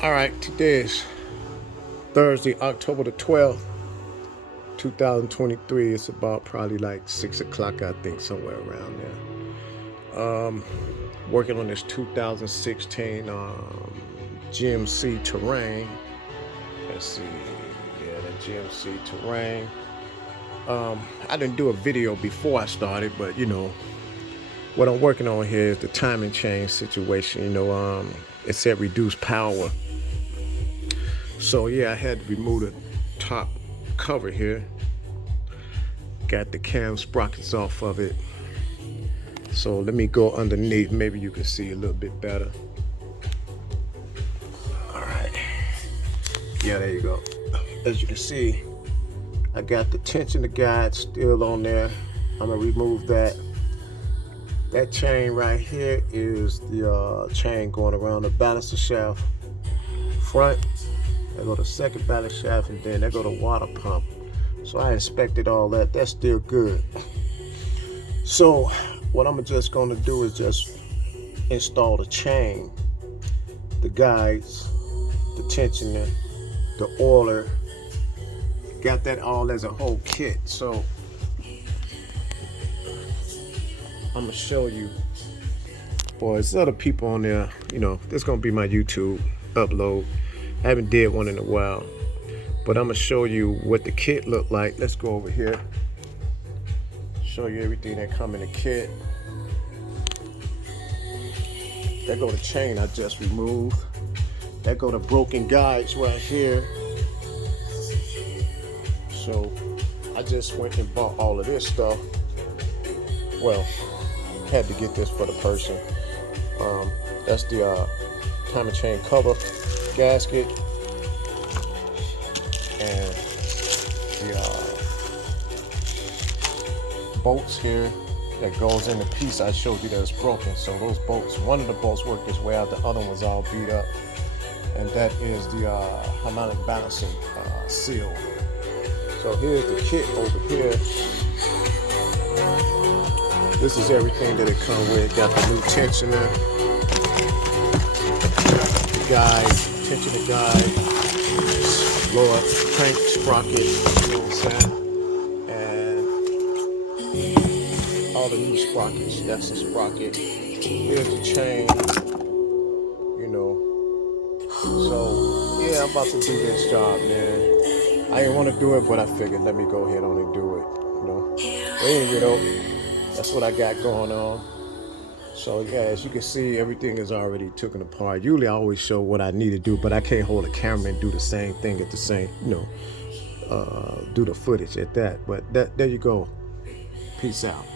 All right, today is Thursday, October the 12th, 2023. It's about probably like 6 o'clock, I think, somewhere around there. Working on this 2016 GMC Terrain. Let's see, yeah, the GMC Terrain. I didn't do a video before I started, but what I'm working on here is the timing chain situation. It said reduce power. So yeah, I had to remove the top cover here. Got the cam sprockets off of it. So let me go underneath. Maybe you can see a little bit better. All right. Yeah, there you go. As you can see, I got the tensioner guide still on there. I'm gonna remove that. That chain right here is the chain going around the balancer shaft front. There go the second balance shaft, and then there go the water pump. So I inspected all that. That's still good. So what I'm just going to do is just install the chain, the guides, the tensioner, the oiler. Got that all as a whole kit. So I'm gonna show you. Boy, there's other people on there. This is gonna be my YouTube upload. I haven't did one in a while, but I'm gonna show you what the kit looked like. Let's go over here. Show you everything that come in the kit. There go the chain I just removed. There go the broken guides right here. So I just went and bought all of this stuff. Well, had to get this for the person. That's the timing chain cover, gasket, and the bolts here that goes in the piece I showed you that's broken. So those bolts, one of the bolts worked its way out, the other one was all beat up, and that is the harmonic balancing seal. So here's the kit over here. This is everything that it comes with. Got the new tensioner, the guide, tensioner guide, lower crank sprocket, and all the new sprockets. That's the sprocket. Here's the chain. So yeah, I'm about to do this job, man. I didn't want to do it, but I figured let me go ahead on and do it. But anyway, that's what I got going on. So yeah, as you can see, everything is already taken apart. Usually I always show what I need to do, but I can't hold a camera and do the same thing at the same, do the footage at that. But there you go. Peace out.